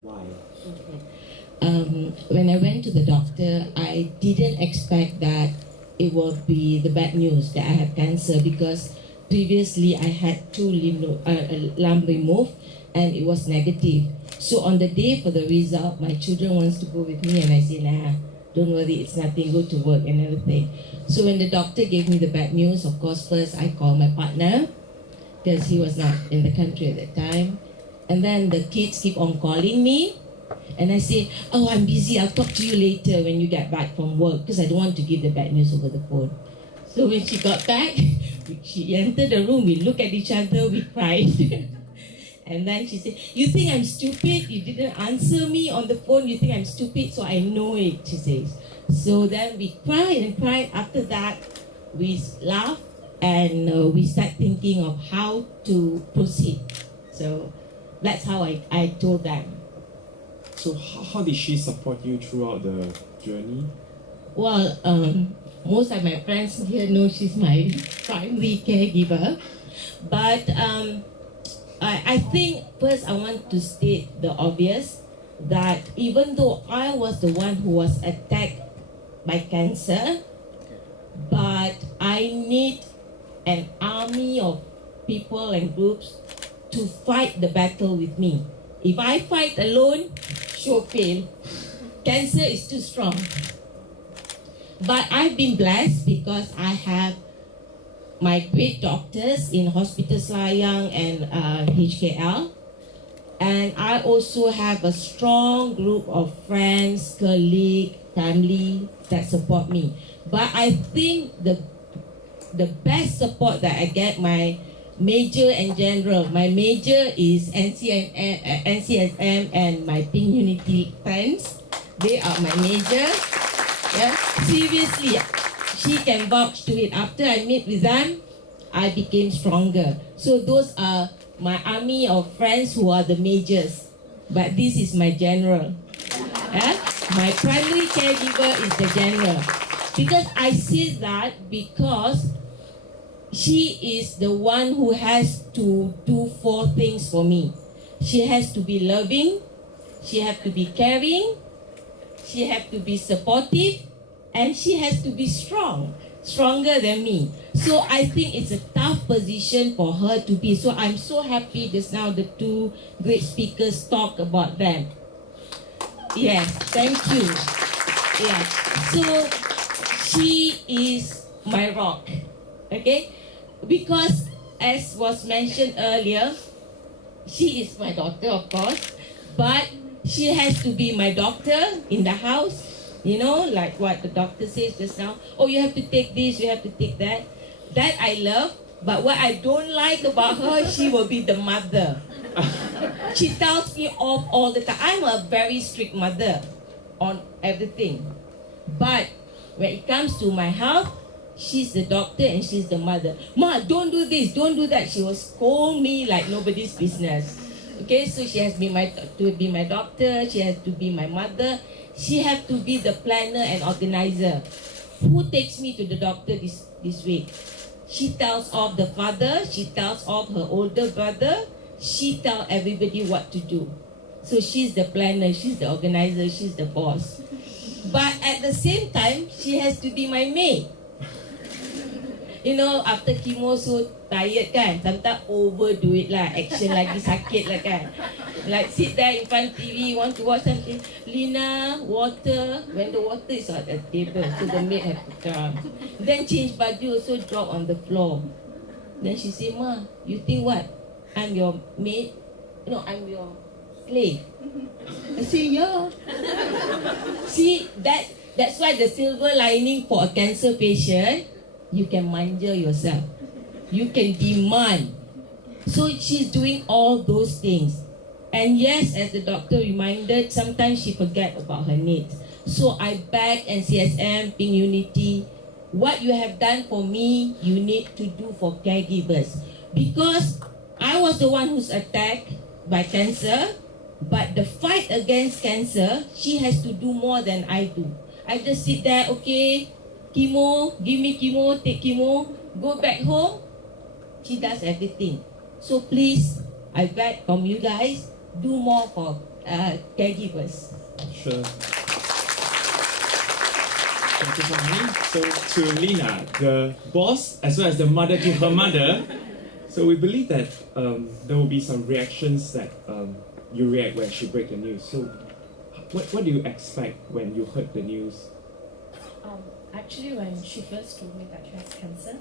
Why? Okay. When I went to the doctor, I didn't expect that it would be the bad news that I have cancer, because previously I had two lump removed and it was negative. So on the day for the result, my children wants to go with me and I say, nah, don't worry, it's nothing, go to work and everything. So when the doctor gave me the bad news, of course, first I called my partner because he was not in the country at that time. And then the kids keep on calling me. And I say, oh, I'm busy. I'll talk to you later when you get back from work, because I don't want to give the bad news over the phone. So when she got back, she entered the room. We looked at each other. We cried. And then she said, you think I'm stupid? You didn't answer me on the phone. You think I'm stupid? So I know it, she says. So then we cried and cried. After that, we laughed and we start thinking of how to proceed. So that's how I told them. So how did she support you throughout the journey? Well, most of my friends here know she's my primary caregiver. But I think first I want to state the obvious, that even though I was the one who was attacked by cancer, but I need an army of people and groups to fight the battle with me. If I fight alone, sure fail. Cancer is too strong. But I've been blessed because I have my great doctors in Hospital Selayang and HKL. And I also have a strong group of friends, colleagues, family that support me. But I think the best support that I get, my major and general. My major is NCSM and my Pink Unity friends. They are my major. Yeah, seriously, she can vouch to it. After I meet with them, I became stronger. So those are my army of friends who are the majors. But this is my general. Yeah? My primary caregiver is the general. Because I say that because she is the one who has to do 4 things for me. She has to be loving, she has to be caring, she has to be supportive, and she has to be strong, stronger than me. So I think it's a tough position for her to be. So I'm so happy just now the 2 great speakers talk about them. Yes, thank you. Yeah. So she is my rock. Okay? Because as was mentioned earlier, she is my daughter, of course, but she has to be my doctor in the house, you know, like what the doctor says just now. Oh, you have to take this, you have to take that. That I love, but what I don't like about her, she will be the mother. She tells me off all the time. I'm a very strict mother on everything. But when it comes to my health, she's the doctor and she's the mother. Ma, don't do this, don't do that. She will scold me like nobody's business. Okay, so she has to be my doctor, she has to be my mother, she has to be the planner and organizer. Who takes me to the doctor this week? She tells off the father, she tells off her older brother, she tells everybody what to do. So she's the planner, she's the organizer, she's the boss. But at the same time, she has to be my maid. You know, after chemo so tired kan, sometimes overdo it lah, action lagi sakit lah kan. Like sit there in front TV, want to watch something, Lina, water, when the water is at the table, so the maid have to come. Then change baju also drop on the floor. Then she say, Ma, you think what? I'm your maid? No, I'm your slave. I say, yeah. See, that's why the silver lining for a cancer patient, you can manja yourself. You can demand. So she's doing all those things. And yes, as the doctor reminded, sometimes she forget about her needs. So I beg NCSM, Pink Unity, what you have done for me, you need to do for caregivers. Because I was the one who's attacked by cancer, but the fight against cancer, she has to do more than I do. I just sit there, okay, chemo, give me chemo, take chemo, go back home. She does everything. So please, I beg from you guys, do more for caregivers. Sure. Thank you, Puan Mahani. So to Lina, the boss as well as the mother to her mother. So we believe that there will be some reactions that you react when she breaks the news. So what do you expect when you heard the news? Actually, when she first told me that she has cancer,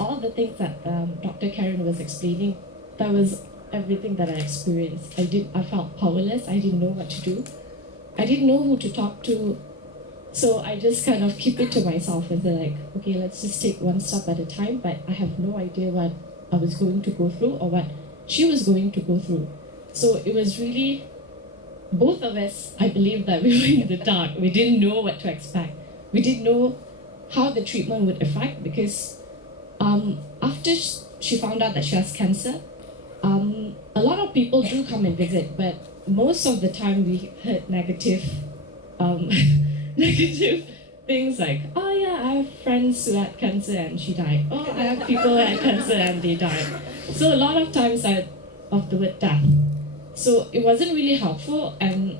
all the things that Dr. Karen was explaining, that was everything that I experienced. I felt powerless. I didn't know what to do. I didn't know who to talk to. So I just kind of keep it to myself and say like, okay, let's just take one step at a time. But I have no idea what I was going to go through or what she was going to go through. So it was really, both of us, I believe that we were in the dark. We didn't know what to expect. We didn't know how the treatment would affect because after she found out that she has cancer, a lot of people do come and visit, but most of the time we heard negative negative things like, oh yeah, I have friends who had cancer and she died. Oh, I have people who had cancer and they died. So a lot of times I of the word death. So it wasn't really helpful, and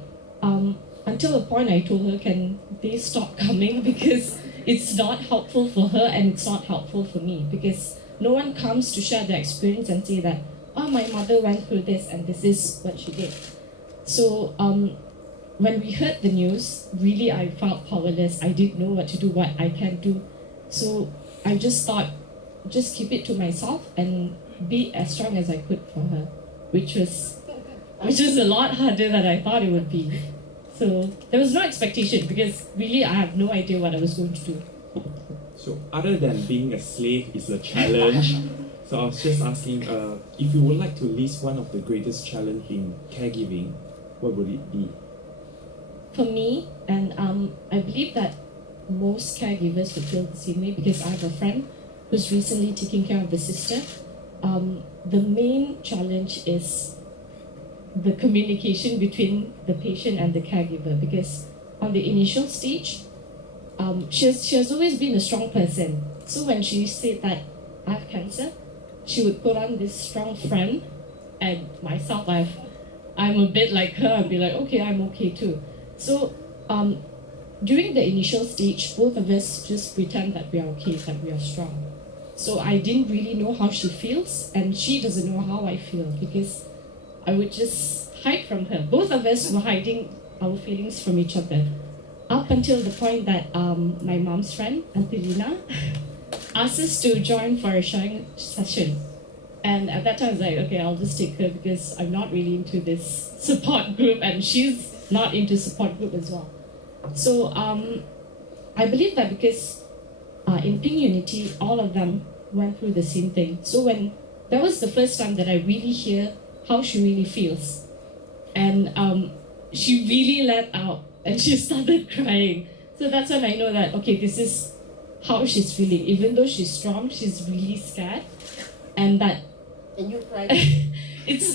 until a point I told her, can they stop coming because it's not helpful for her and it's not helpful for me, because no one comes to share their experience and say that, oh, my mother went through this and this is what she did. So when we heard the news, really I felt powerless. I didn't know what to do, what I can do. So I just thought, just keep it to myself and be as strong as I could for her, which was a lot harder than I thought it would be. So there was no expectation because really I have no idea what I was going to do. So other than being a slave is a challenge, so I was just asking, if you would like to list one of the greatest challenge in caregiving, what would it be? For me, and I believe that most caregivers would feel the same way because I have a friend who's recently taking care of the sister. The main challenge is the communication between the patient and the caregiver, because on the initial stage, she has always been a strong person. So when she said that I have cancer, she would put on this strong front, and myself, I'm a bit like her. I'd be like, okay, I'm okay too. So during the initial stage, both of us just pretend that we are okay, that we are strong. So I didn't really know how she feels, and she doesn't know how I feel, because I would just hide from her. Both of us were hiding our feelings from each other, up until the point that my mom's friend, Auntie Lina, asked us to join for a sharing session. And at that time I was like, okay, I'll just take her because I'm not really into this support group, and she's not into support group as well. So I believe that because in Pink Unity, all of them went through the same thing. So when that was the first time that I really hear how she really feels. And she really let out and she started crying. So that's when I know that, okay, this is how she's feeling. Even though she's strong, she's really scared. And that And you cried. it's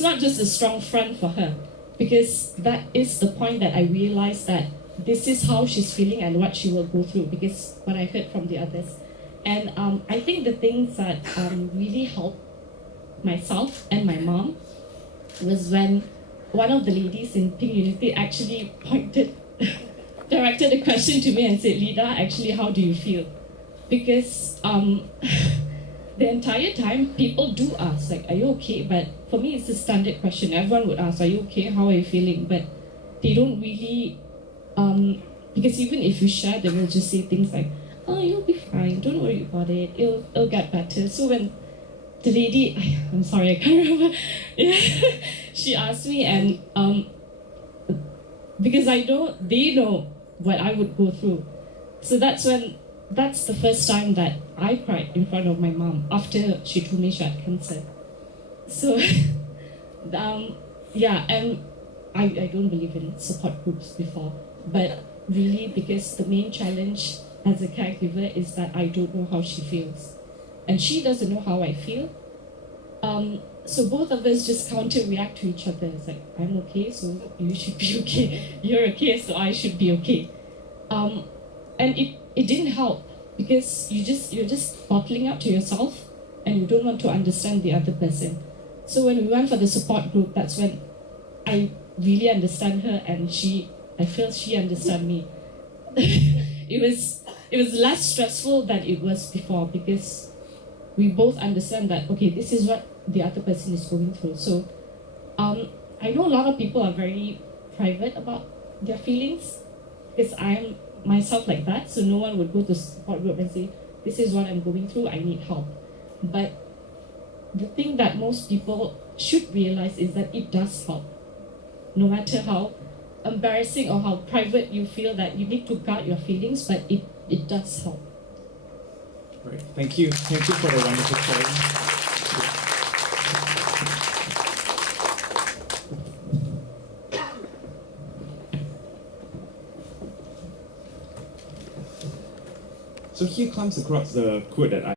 not just a strong front for her, because that is the point that I realized that this is how she's feeling and what she will go through, because what I heard from the others. And I think the things that really helped myself and my mom was when one of the ladies in Pink Unity actually directed a question to me and said, Lida, actually, how do you feel? Because the entire time, people do ask, like, are you okay? But for me, it's a standard question. Everyone would ask, are you okay? How are you feeling? But they don't really, because even if you share, they will just say things like, oh, you'll be fine. Don't worry about it. It'll get better. So when the lady, I'm sorry, I can't remember. She asked me, and because I know they know what I would go through. So that's the first time that I cried in front of my mom after she told me she had cancer. So, yeah, and I don't believe in support groups before, but really because the main challenge as a caregiver is that I don't know how she feels. And she doesn't know how I feel. So both of us just counter-react to each other. It's like, I'm okay, so you should be okay. You're okay, so I should be okay. And it didn't help, because you're just bottling up to yourself and you don't want to understand the other person. So when we went for the support group, that's when I really understand her, and I feel she understands me. It was less stressful than it was before, because we both understand that, okay, this is what the other person is going through. So I know a lot of people are very private about their feelings, because I am myself like that. So no one would go to support group and say, this is what I'm going through, I need help. But the thing that most people should realize is that it does help. No matter how embarrassing or how private you feel, that you need to guard your feelings, but it does help. Right. Thank you. Thank you for the wonderful sharing. So here comes across the quote that I